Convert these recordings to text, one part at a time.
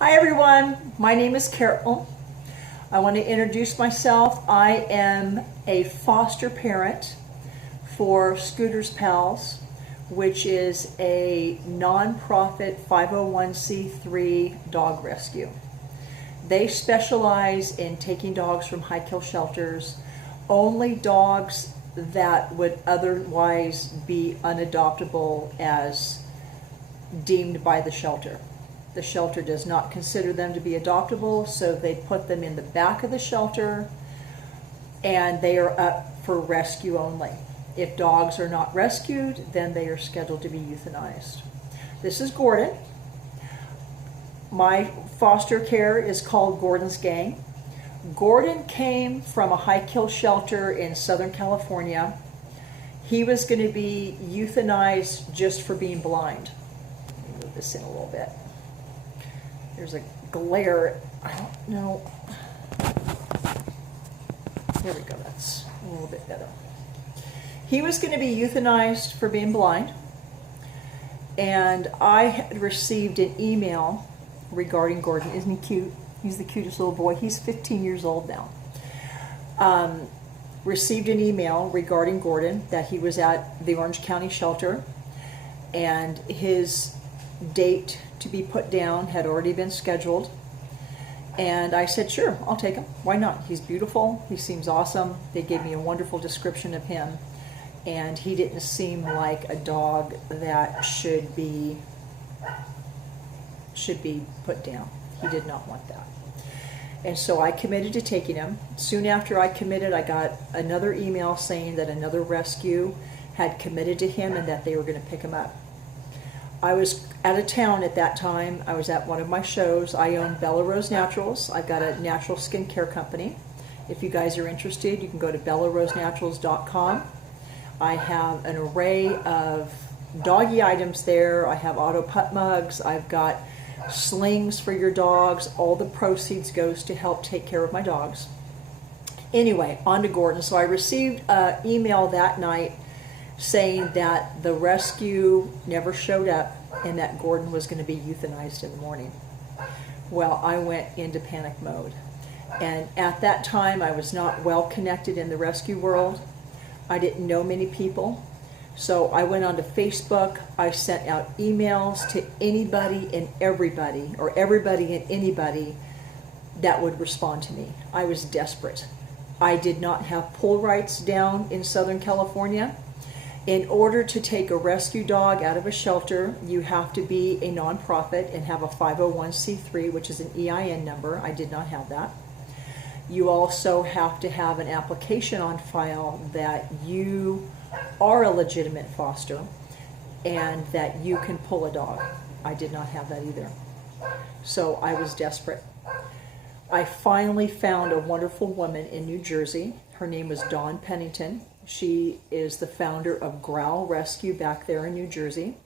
Hi everyone, my name is Carol. I want to introduce myself. I am a foster parent for Scooter's Pals, which is a nonprofit 501c3 dog rescue. They specialize in taking dogs from high-kill shelters, only dogs that would otherwise be unadoptable as deemed by the shelter. The shelter does not consider them to be adoptable, so they put them in the back of the shelter and they are up for rescue only. If dogs are not rescued, then they are scheduled to be euthanized. This is Gordon. My foster care is called Gordon's Gang. Gordon came from a high-kill shelter in Southern California. He was going to be euthanized just for being blind. Let me move this in a little bit. There's a glare. I don't know. There we go. That's a little bit better. He was going to be euthanized for being blind. And I had received an email regarding Gordon. Isn't he cute? He's the cutest little boy. He's 15 years old now. Received an email regarding Gordon that he was at the Orange County shelter and his date to be put down had already been scheduled. And I said, sure, I'll take him. Why not? He's beautiful. He seems awesome. They gave me a wonderful description of him. And he didn't seem like a dog that should be put down. He did not want that. And so I committed to taking him. Soon after I committed, I got another email saying that another rescue had committed to him and that they were going to pick him up. I was out of town at that time. I was at one of my shows. I own Bella Rose Naturals. I've got a natural skincare company. If you guys are interested, you can go to bellarosenaturals.com. I have an array of doggy items there. I have auto pup mugs. I've got slings for your dogs. All the proceeds goes to help take care of my dogs. Anyway, on to Gordon. So I received an email that night saying that the rescue never showed up and that Gordon was going to be euthanized in the morning. Well, I went into panic mode. And at that time, I was not well connected in the rescue world. I didn't know many people. So I went onto Facebook. I sent out emails to anybody and everybody, or everybody and anybody that would respond to me. I was desperate. I did not have pull rights down in Southern California. In order to take a rescue dog out of a shelter, you have to be a nonprofit and have a 501c3, which is an EIN number. I did not have that. You also have to have an application on file that you are a legitimate foster and that you can pull a dog. I did not have that either. So I was desperate. I finally found a wonderful woman in New Jersey. Her name was Dawn Pennington. She is the founder of Growl Rescue back there in New Jersey,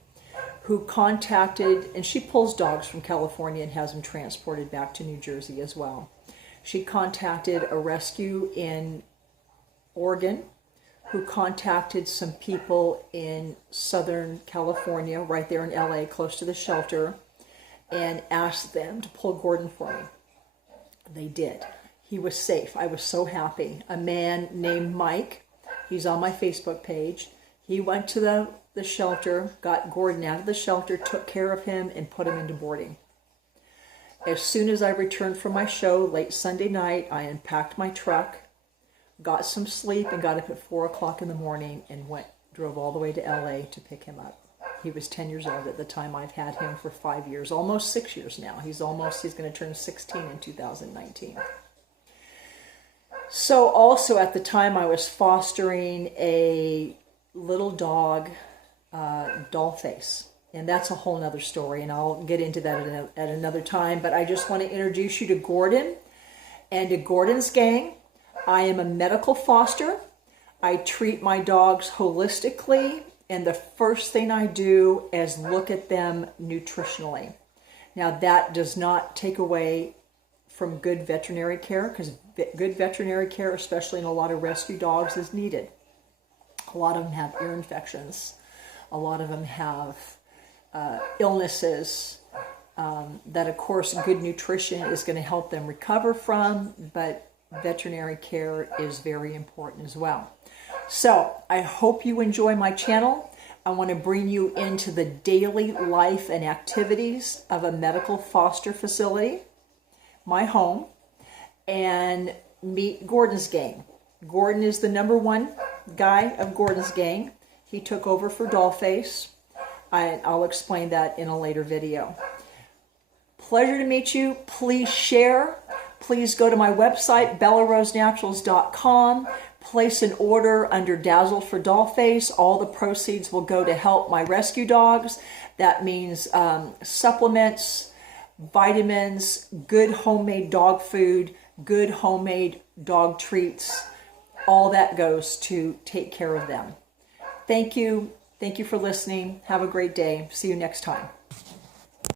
who contacted, and she pulls dogs from California and has them transported back to New Jersey as well. She contacted a rescue in Oregon, who contacted some people in Southern California, right there in LA, close to the shelter, and asked them to pull Gordon for me. They did. He was safe. I was so happy. A man named Mike, he's on my Facebook page. He went to the shelter, got Gordon out of the shelter, took care of him, and put him into boarding. As soon as I returned from my show late Sunday night, I unpacked my truck, got some sleep, and got up at 4 o'clock in the morning and drove all the way to LA to pick him up. He was 10 years old at the time. I've had him for 5 years, almost 6 years now. He's going to turn 16 in 2019. So also at the time I was fostering a little dog, Dollface. And that's a whole nother story, and I'll get into that at another time. But I just want to introduce you to Gordon and to Gordon's Gang. I am a medical foster. I treat my dogs holistically, and the first thing I do is look at them nutritionally. Now, that does not take away from good veterinary care, because good veterinary care, especially in a lot of rescue dogs, is needed. A lot of them have ear infections. A lot of them have illnesses, that of course good nutrition is going to help them recover from, but veterinary care is very important as well. So I hope you enjoy my channel. I want to bring you into the daily life and activities of a medical foster facility, my home, and meet Gordon's gang. Gordon is the #1 guy of Gordon's gang. He took over for Dollface. I'll explain that in a later video. Pleasure to meet you. Please share. Please go to my website, bellarosenaturals.com. Place an order under Dazzled for Dollface. All the proceeds will go to help my rescue dogs. That means supplements, vitamins, good homemade dog food, good homemade dog treats. All that goes to take care of them. Thank you. Thank you for listening. Have a great day. See you next time.